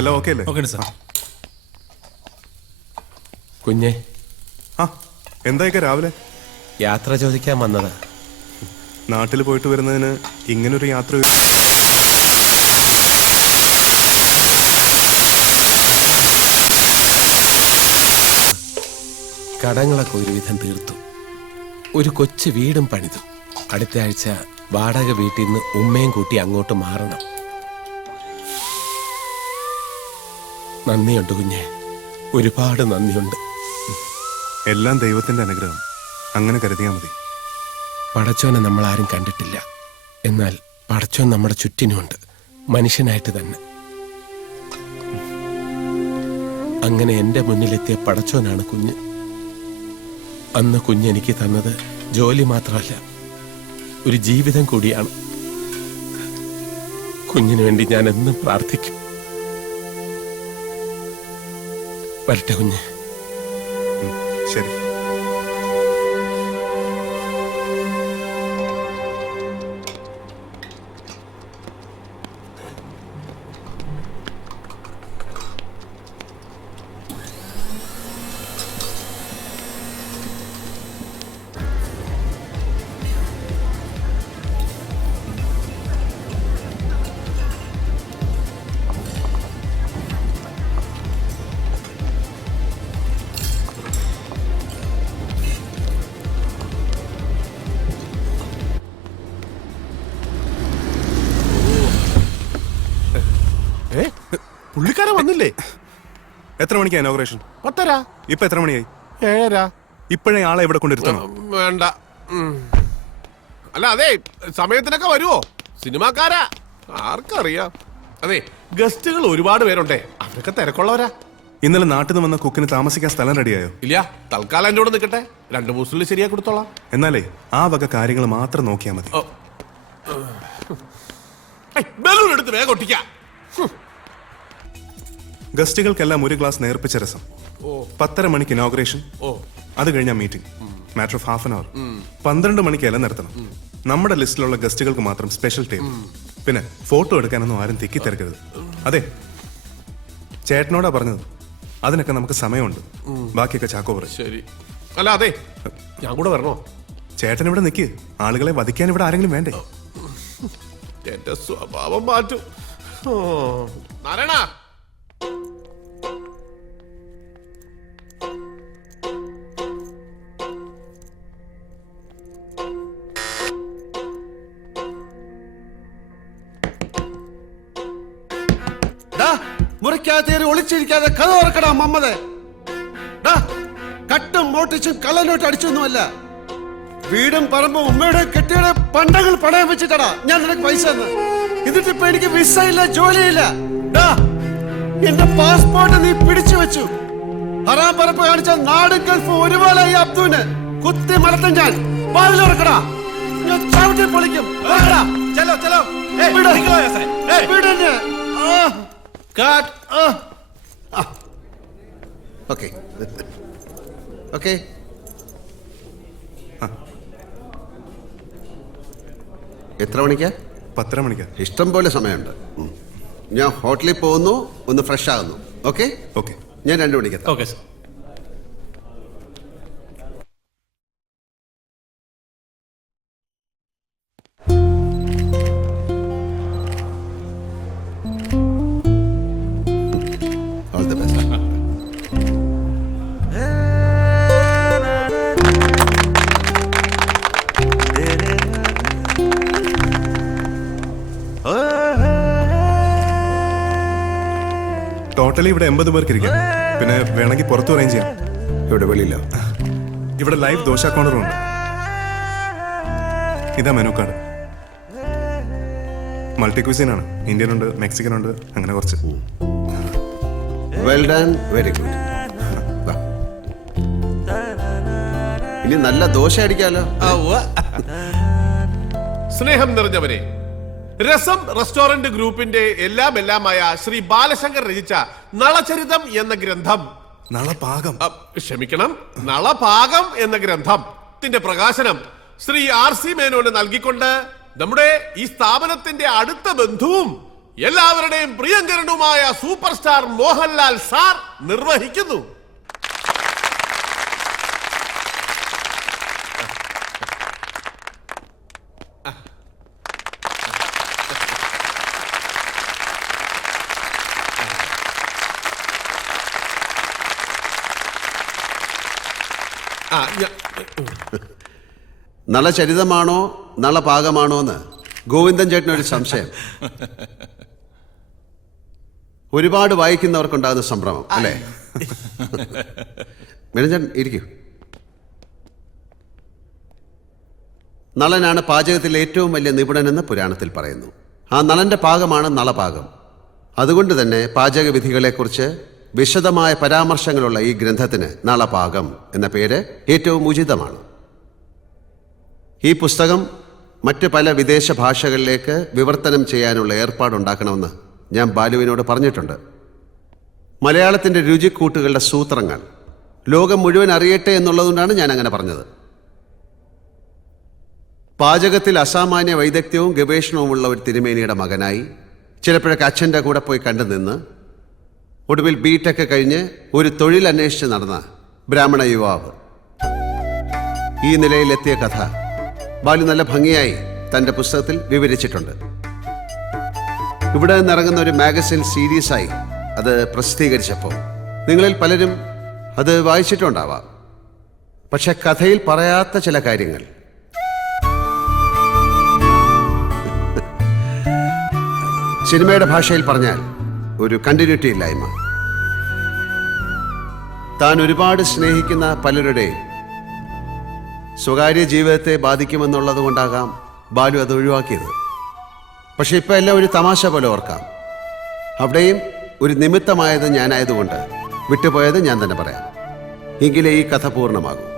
എല്ലാം ഓക്കെ അല്ലേ? Okay sir. കുഞ്ഞെ, ആ എന്തായിക്ക രാവിലെ? യാത്ര ചോദിക്കാൻ വന്നതാ. നാട്ടിൽ പോയിട്ട് വരുന്നതിന് ഇങ്ങനൊരു യാത്ര കടങ്ങളൊക്കെ ഒരുവിധം തീർത്തു. ഒരു കൊച്ചു വീടും പണിതു. അടുത്ത ആഴ്ച വാടക വീട്ടിൽ നിന്ന് ഉമ്മയും കൂട്ടി അങ്ങോട്ട് മാറണം. നന്ദിയുണ്ട് കുഞ്ഞെ, ഒരുപാട് നന്ദിയുണ്ട്. എല്ലാം ദൈവത്തിന്റെ അനുഗ്രഹം, അങ്ങനെ കരുതിയാ മതി. പടച്ചോനെ നമ്മൾ ആരും കണ്ടിട്ടില്ല, എന്നാൽ പടച്ചോൻ നമ്മുടെ ചുറ്റിനുമുണ്ട്, മനുഷ്യനായിട്ട് തന്നെ. അങ്ങനെ എന്റെ മുന്നിലെത്തിയ പടച്ചോനാണ് കുഞ്ഞ്. അന്ന് കുഞ്ഞ് എനിക്ക് തന്നത് ജോലി മാത്രമല്ല, ഒരു ജീവിതം കൂടിയാണ്. കുഞ്ഞിന് വേണ്ടി ഞാൻ എന്നും പ്രാർത്ഥിക്കും. വരട്ടെ കുഞ്ഞ്. ശരി. പുള്ളിക്കാരൻ വന്നില്ലേ? എത്ര മണിക്കാ ഇനോഗ്രേഷൻ? 10:30. ഇപ്പൊ എത്ര മണിയായി? 7:30. ഇപ്പോഴേ ആളെ ഇവിടെ കൊണ്ടിരുത്തണം. വേണ്ട. അല്ല അതെ, സമയത്തിനൊക്കെ വരുവോ? സിനിമാക്കാരാ, ആർക്കറിയാം. അതെ, ഗസ്റ്റുകൾ ഒരുപാട് പേരുണ്ടേ, അവരൊക്കെ തിരക്കുള്ളവരാ. ഇന്നലെ നാട്ടിൽ നിന്ന് വന്ന കുക്കിന് താമസിക്കാൻ സ്ഥലം റെഡിയായോ? ഇല്ല, തൽക്കാലം എന്റെ കൂടെ നിൽക്കട്ടെ, 2 ദിവസത്തിൽ ശരിയാക്കി കൊടുത്തോളാം. എന്നാലേ ആ വക കാര്യങ്ങൾ മാത്രം നോക്കിയാൽ മതി. ബലൂൺ എടുത്ത് വേഗം ഒട്ടിക്കാം. ഗസ്റ്റുകൾക്കെല്ലാം ഒരു ഗ്ലാസ് നേർപ്പിച്ച രസം. 10:30 മണിക്ക് ഇനോഗ്രേഷൻ, അത് കഴിഞ്ഞാൽ meeting, matter of half an hour. 12 മണിക്ക് ഇല നിർത്തണം. നമ്മുടെ ലിസ്റ്റിലുള്ള ഗസ്റ്റുകൾക്ക് മാത്രം സ്പെഷ്യൽ ടൈം. പിന്നെ ഫോട്ടോ എടുക്കാനൊന്നും ആരും തിക്കി തിരക്കരുത്. അതെ, ചേട്ടനോടാ പറഞ്ഞത്, അതിനൊക്കെ നമുക്ക് സമയമുണ്ട്. ബാക്കിയൊക്കെ ചാക്കോ പറയും. ശരി. അല്ല അതെ, ഞാൻ കൂടെ വരണോ? ചേട്ടൻ ഇവിടെ നിൽക്ക്, ആളുകളെ വധിക്കാൻ ഇവിടെ ആരെങ്കിലും വേണ്ടേ? എന്റെ സ്വഭാവം മാറ്റും. നാരായണ, മുറിക്കകത്തേറി ഒളിച്ചിരിക്കാതെ കഥ ഓർക്കടാ മമ്മതെ. കട്ടും മോട്ടിച്ചും കള്ളനോട്ട് അടിച്ചൊന്നുമല്ല, വീടും പറമ്പും ഉമ്മയുടെ കെട്ടിയുടെ പണ്ടങ്ങൾ പണയം വെച്ചിട്ടടാ ഞാൻ നിനക്ക് പൈസ തന്നു. എന്നിട്ടിപ്പോ എനിക്ക് വിസ ഇല്ല, ജോലിയില്ല. എന്റെ പാസ്പോർട്ട് നീ പിടിച്ചു വെച്ചു. ഹറാം പറപ്പ് കാണിച്ച നാടും ഗൾഫും ഒരുപോലെ ഈ അബ്ദുവിന് കുത്തി മലത്തും ഞാൻ. വാതിലുറക്കടാ, ഞാൻ ചവിട്ടി പൊളിക്കും. Okay okay. എത്ര മണിക്കാ? 10:30 മണിക്കാ. ഇഷ്ടം പോലെ സമയമുണ്ട്. ഞാൻ ഹോട്ടലിൽ പോകുന്നു, ഒന്ന് ഫ്രഷ് ആകുന്നു. ഓക്കെ ഓക്കെ, ഞാൻ 2 മണിക്ക് എത്താം. Okay sir. All the best. Totally ഇവിടെ 80 പേർക്ക് ഇരിക്കാം. പിന്നെ വേണമെങ്കിൽ പുറത്തു അറേഞ്ച് ചെയ്യാം. ഇവിടെ വെളിയില്ല. ഇവിടെ ലൈവ് ദോശ കോർണറും ഉണ്ട്. ഇതാ മെനു കാർഡ്. മൾട്ടി ക്വിസിൻ ആണ്. ഇന്ത്യൻ ഉണ്ട്, മെക്സിക്കൻ ഉണ്ട്, അങ്ങനെ കുറച്ച്. Well done, very good. ഇനി നല്ല ദോശ അടിക്കാലോ. സ്നേഹം നിറഞ്ഞവരെ, രസം റെസ്റ്റോറന്റ് ഗ്രൂപ്പിന്റെ എല്ലാമായ ശ്രീ ബാലശങ്കർ രചിച്ച നളചരിതം എന്ന ഗ്രന്ഥം, നളപാകം, ക്ഷമിക്കണം, നളപാകം എന്ന ഗ്രന്ഥത്തിന്റെ പ്രകാശനം ശ്രീ RC മേനോന് നൽകിക്കൊണ്ട് നമ്മുടെ ഈ സ്ഥാപനത്തിന്റെ അടുത്ത ബന്ധുവും എല്ലാവരുടെയും പ്രിയങ്കരനുമായ സൂപ്പർ സ്റ്റാർ മോഹൻലാൽ സാർ നിർവഹിക്കുന്നു. നളചരിതമാണോ നളപാകമാണോ എന്ന് ഗോവിന്ദൻ ചേട്ടനൊരു സംശയം. ഒരുപാട് വായിക്കുന്നവർക്കുണ്ടാകുന്ന സംഭ്രമം അല്ലേ? മേനോൻ ഇരിക്കൂ. നളനാണ് പാചകത്തിൽ ഏറ്റവും വലിയ നിപുണനെന്ന് പുരാണത്തിൽ പറയുന്നു. ആ നളന്റെ പാകമാണ് നളപാകം. അതുകൊണ്ട് തന്നെ പാചകവിധികളെക്കുറിച്ച് വിശദമായ പരാമർശങ്ങളുള്ള ഈ ഗ്രന്ഥത്തിന് നളപാകം എന്ന പേര് ഏറ്റവും ഉചിതമാണ്. ഈ പുസ്തകം മറ്റ് പല വിദേശ ഭാഷകളിലേക്ക് വിവർത്തനം ചെയ്യാനുള്ള ഏർപ്പാടുണ്ടാക്കണമെന്ന് ഞാൻ ബാലുവിനോട് പറഞ്ഞിട്ടുണ്ട്. മലയാളത്തിൻ്റെ രുചിക്കൂട്ടുകളുടെ സൂത്രങ്ങൾ ലോകം മുഴുവൻ അറിയട്ടെ എന്നുള്ളതുകൊണ്ടാണ് ഞാൻ അങ്ങനെ പറഞ്ഞത്. പാചകത്തിൽ അസാമാന്യ വൈദഗ്ധ്യവും ഗവേഷണവുമുള്ള ഒരു തിരുമേനിയുടെ മകനായി ചിലപ്പോഴൊക്കെ അച്ഛൻ്റെ കൂടെ പോയി കണ്ടു നിന്ന് ഒടുവിൽ ബിടെക് കഴിഞ്ഞ് ഒരു തൊഴിൽ അന്വേഷിച്ച് നടന്ന ബ്രാഹ്മണ യുവാവ്. ഈ നിലയിലെത്തിയ കഥ ബാലു നല്ല ഭംഗിയായി തൻ്റെ പുസ്തകത്തിൽ വിവരിച്ചിട്ടുണ്ട്. ഇവിടെ നിന്നിറങ്ങുന്ന ഒരു മാഗസിൻ സീരീസായി അത് പ്രസിദ്ധീകരിച്ചപ്പോൾ നിങ്ങളിൽ പലരും അത് വായിച്ചിട്ടുണ്ടാവാം. പക്ഷെ കഥയിൽ പറയാത്ത ചില കാര്യങ്ങൾ, സിനിമയുടെ ഭാഷയിൽ പറഞ്ഞാൽ ഒരു കണ്ടിന്യൂറ്റി ഇല്ലായ്മ, താൻ ഒരുപാട് സ്നേഹിക്കുന്ന പലരുടെയും സ്വകാര്യ ജീവിതത്തെ ബാധിക്കുമെന്നുള്ളത് കൊണ്ടാകാം ബാലു അത് ഒഴിവാക്കിയത്. പക്ഷെ ഇപ്പം എല്ലാം ഒരു തമാശ പോലെ ഓർക്കാം. അവിടെയും ഒരു നിമിത്തമായത് ഞാനായതുകൊണ്ട് വിട്ടുപോയത് ഞാൻ തന്നെ പറയാം. എങ്കിലേ ഈ കഥ പൂർണ്ണമാകും.